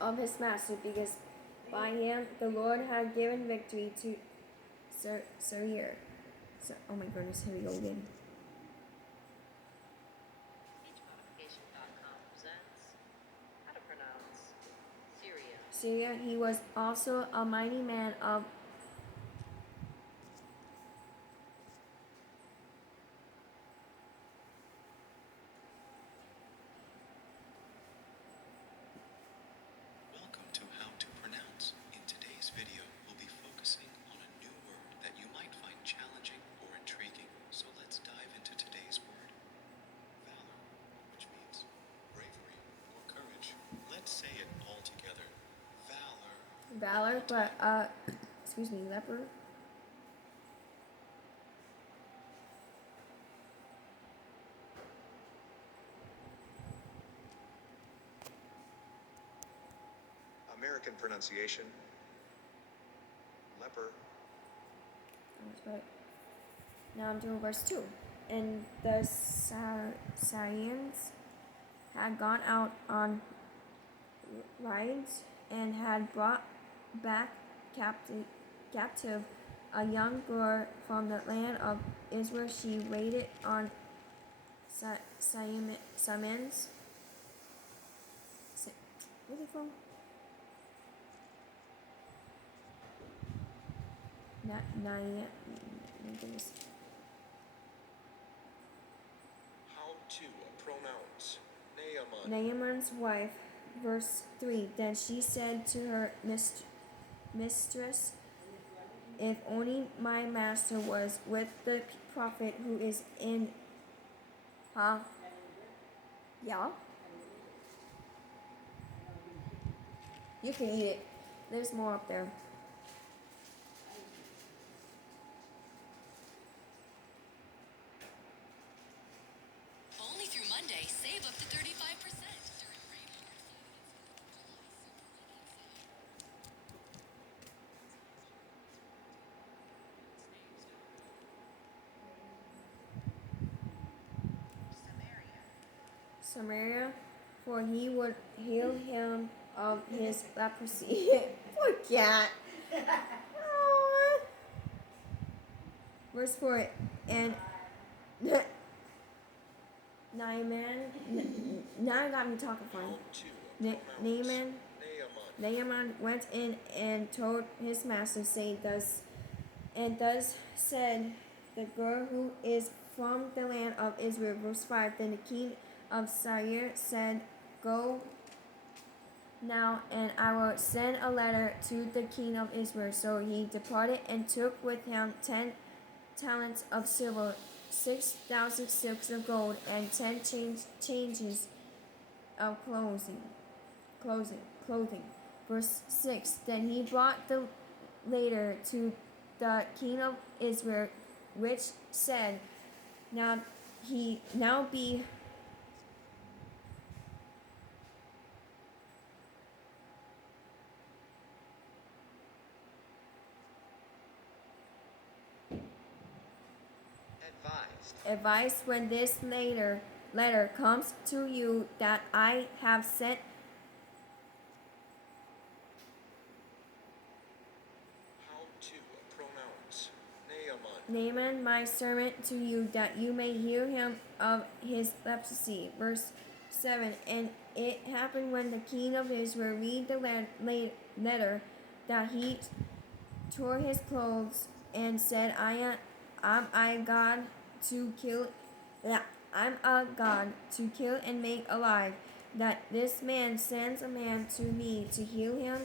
of his master, because by him the Lord had given victory to Syria. So, oh my goodness, here we go again. SpeechModification.com presents How to Pronounce Syria. Syria, he was also a mighty man of Welcome to How to Pronounce. In today's video, we'll be focusing on a new word that you might find challenging or intriguing. So let's dive into today's word. Valor, which means bravery or courage. Let's say it all together. Valor. but excuse me, leper. American pronunciation. Leper. That's right. Now I'm doing verse 2. And the Syrians had gone out on raids and had brought back captive a young girl from the land of Israel. She waited on Simon's. Where's it from? How to pronounce. Naaman. Naaman's wife, verse 3. Then she said to her mistress, if only my master was with the prophet who is in. Huh? Yeah? You can eat it. There's more up there. Only through Monday, save up to 35% during Rainbow. Samaria, for he would heal him of his leprosy. Poor cat. Aww. Verse 4. And now got me talking funny. How to pronounce. Naaman Naaman. went in and told his master, saying, thus said the girl who is from the land of Israel. Verse 5. Then the king of Syria said, go now, and I will send a letter to the king of Israel. So he departed and took with him 10 talents of silver, 6,000 silks of gold, and 10 changes of clothing. Verse 6. Then he brought the letter to the king of Israel, which said, now be advised when this letter comes to you that I have sent How to pronounce. Naaman. Naaman my servant to you, that you may heal him of his leprosy. Verse 7. And it happened when the king of Israel read the letter that he tore his clothes and said, I'm a God to kill. I'm a God to kill and make alive. That this man sends a man to me to heal him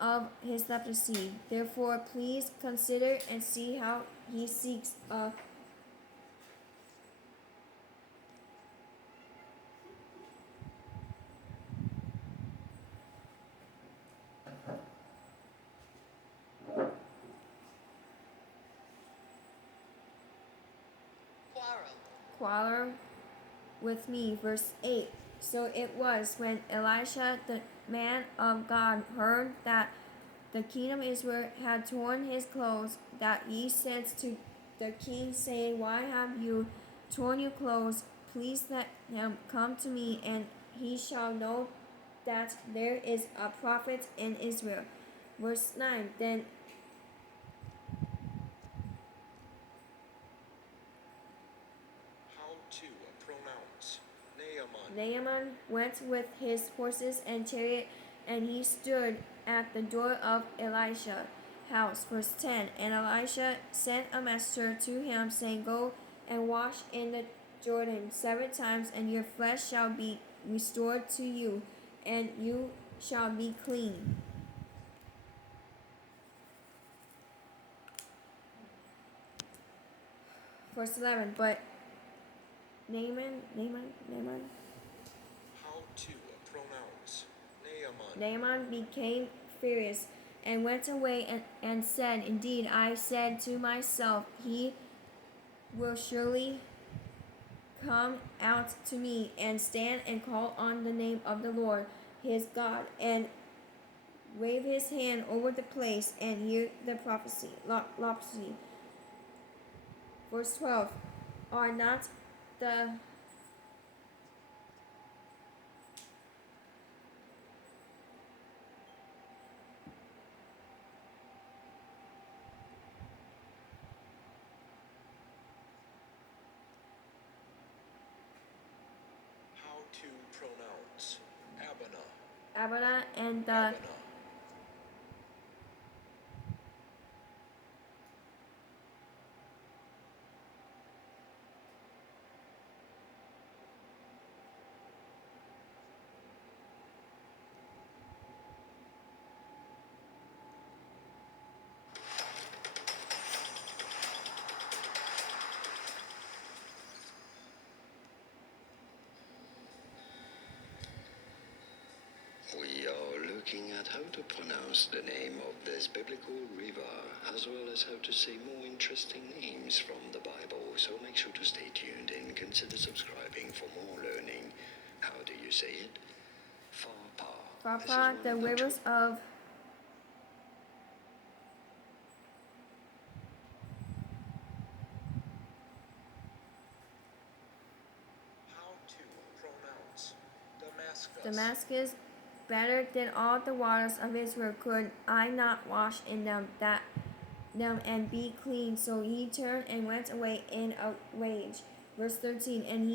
of his leprosy. Therefore, please consider and see how he seeks a quarrel with me. Verse 8. So it was when Elisha, the man of God, heard that the king of Israel had torn his clothes, that he said to the king, saying, why have you torn your clothes? Please let him come to me, and he shall know that there is a prophet in Israel. Verse 9. Then How to pronounce Naaman. Naaman went with his horses and chariot, and he stood at the door of Elisha's house. Verse 10. And Elisha sent a messenger to him, saying, Go and wash in the Jordan 7 times, and your flesh shall be restored to you, and you shall be clean. Verse 11. But Naaman, How to pronounce Naaman. Naaman became furious and went away and said, Indeed, I said to myself, He will surely come out to me and stand and call on the name of the Lord his God, and wave his hand over the place and hear the prophecy. Verse 12. Are not the How to pronounce Abana. Abana and the Abana. We are looking at how to pronounce the name of this biblical river, as well as how to say more interesting names from the Bible. So make sure to stay tuned and consider subscribing for more learning. How do you say it? Papa. This is Papa, one the of rivers of How to pronounce Damascus. Damascus, better than all the waters of Israel, could I not wash in them and be clean? So he turned and went away in a rage. Verse 13. And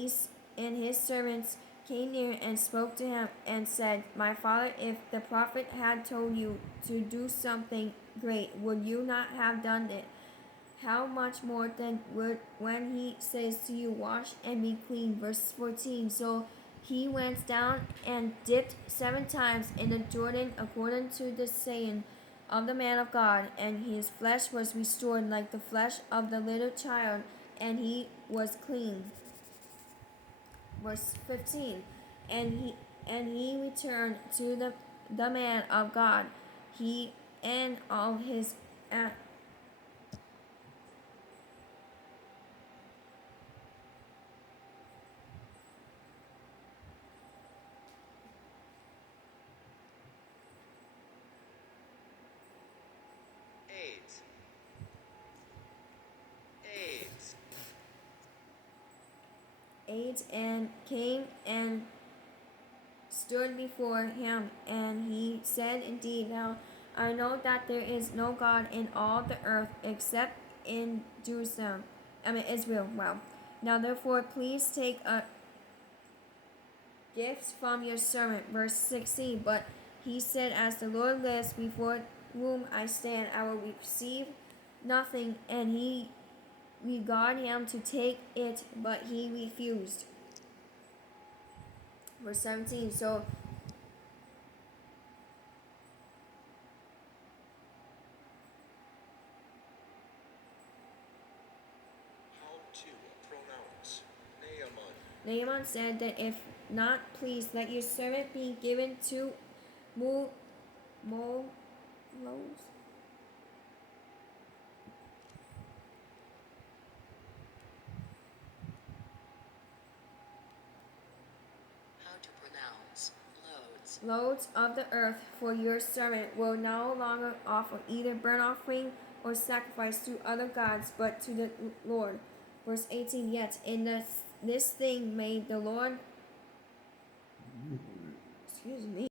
his servants came near and spoke to him and said, My father, if the prophet had told you to do something great, would you not have done it? How much more then would when he says to you, Wash and be clean? Verse 14. So he went down and dipped 7 times in the Jordan according to the saying of the man of God, and his flesh was restored like the flesh of the little child, and he was clean. Verse 15. And he returned to the man of God, he and all his 8 and came and stood before him, and he said, Indeed, now I know that there is no God in all the earth except in Israel. Wow. Now therefore, please take a gift from your servant. Verse 16. But he said, As the Lord lives, before whom I stand, I will receive nothing. And he begged him to take it, but he refused. Verse 17. So How to pronounce Naaman. Naaman said that if not, please let your servant be given to Molos. How to pronounce loads. Loads of the earth, for your servant will no longer offer either burnt offering or sacrifice to other gods, but to the Lord. Verse 18. Yet in this thing may the Lord, excuse me.